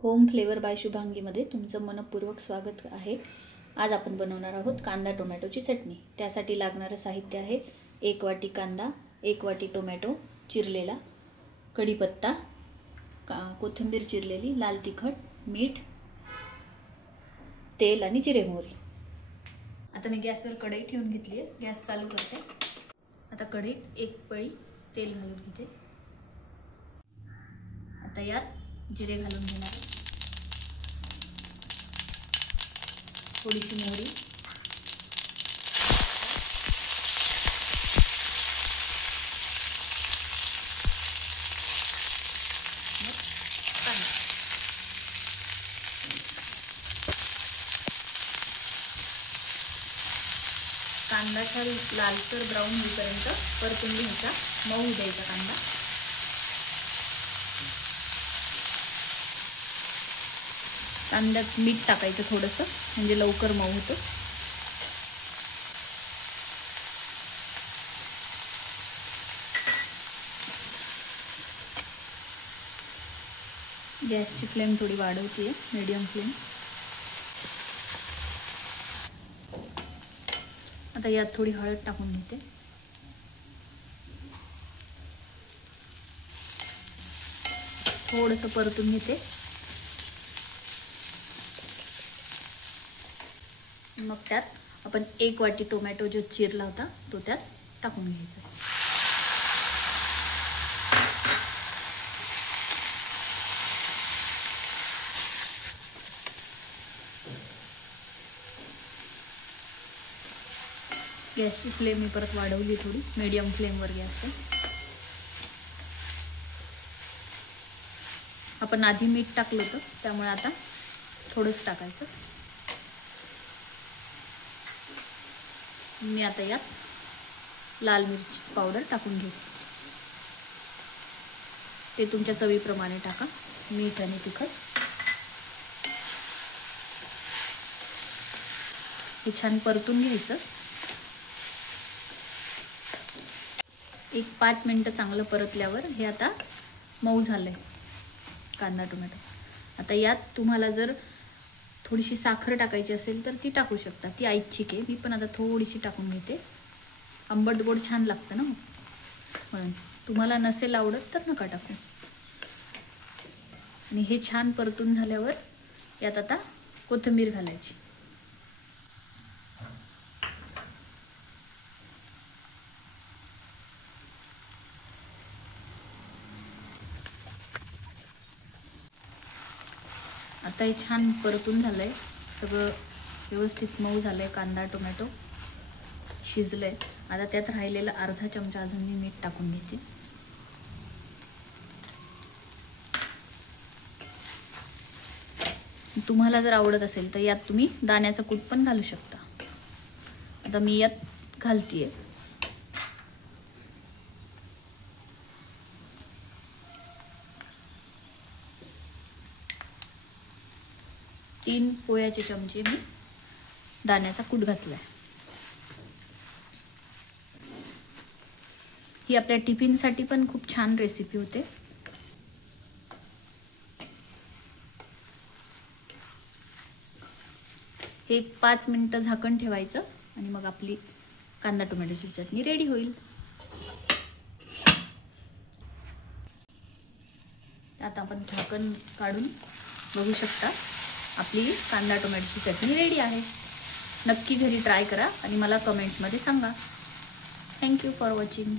Home flavour bye शुभांगीमध्ये तुमचं मनपूर्वक स्वागत आहे। आज आपण बनवणार आहोत कांदा टोमॅटोची चटणी। त्यासाठी लागणारे साहित्य आहे 1 वाटी कांदा, 1 वाटी टोमॅटो चिरलेला, कढीपत्ता, कोथिंबीर चिरलेली, लाल तिखट, मीठ, तेल आणि जिरे मोहरी। आता मी गॅसवर कढई ठेवून घेतली आहे। गॅस चालू करते। आता कढईत 1 पळी तेल घालून घेते। आता यात जिरे घालून घेणार आहे, थोडीशी मोहरी, कांदा छान लालसर ब्राऊन होईपर्यंत परतून घ्यायचा, मऊ द्यायचा कांदा। कांद्यात मीठ टाकायचं थोडंसं, म्हणजे लवकर मऊ होतं। गॅसची फ्लेम थोडी वाढवते, मीडियम फ्लेम। आता यात थोडी हळद टाकून घेते, थोडंसं परतून घेते। मग त्यात आपण 1 वाटी टोमॅटो जो चिरला होता तो त्यात टाकून घ्यायचा। गॅसची फ्लेम मी परत वाढवली, थोडी मीडियम फ्लेमवर गॅस आहे। आपण आधी मीठ टाकलं होतं, त्यामुळे आता थोडंच टाकायचं। मी आता यात लाल मिरची पावडर टाकून घेते, ते तुमच्या चवीप्रमाणे टाका, मीठ आणि तिखट। हे छान परतून घ्यायचं। 1-5 मिनिटं चांगलं परतल्यावर हे आता मऊ झालंय कांदा टोमॅटो। आता यात तुम्हाला जर थोडीशी साखर टाकायची असेल तर ती टाकू शकता, ती ऐच्छिक आहे। मी पण आता थोडीशी टाकून घेते, आंबट गोड छान लागतं ना म्हणून। तुम्हाला नसेल आवडत तर नका टाकू। आणि हे छान परतून झाल्यावर यात आता कोथिंबीर घालायची। आता हे छान परतून झालंय, सगळं व्यवस्थित मऊ झालंय, कांदा टोमॅटो शिजलंय। आता त्यात राहिलेला अर्धा चमचा अजून मी मीठ टाकून घेते। तुम्हाला जर आवडत असेल तर यात तुम्ही दाण्याचा कूट पण घालू शकता। आता मी यात घालतीये। तीन पोह्याचे चमचे मी दाण्याचा कूट घातलाय। ही आपल्या टिफिनसाठी पण खूप छान रेसिपी होते। एक 5 मिनिटं झाकण ठेवायचं आणि मग आपली कांदा टोमॅटोची चटणी रेडी होईल। आता आपण झाकण काढून बघू शकता, आपली कांदा टोमॅटोची चटणी रेडी आहे। नक्की घरी ट्राय करा आणि मला कमेंटमध्ये सांगा। Thank you for watching.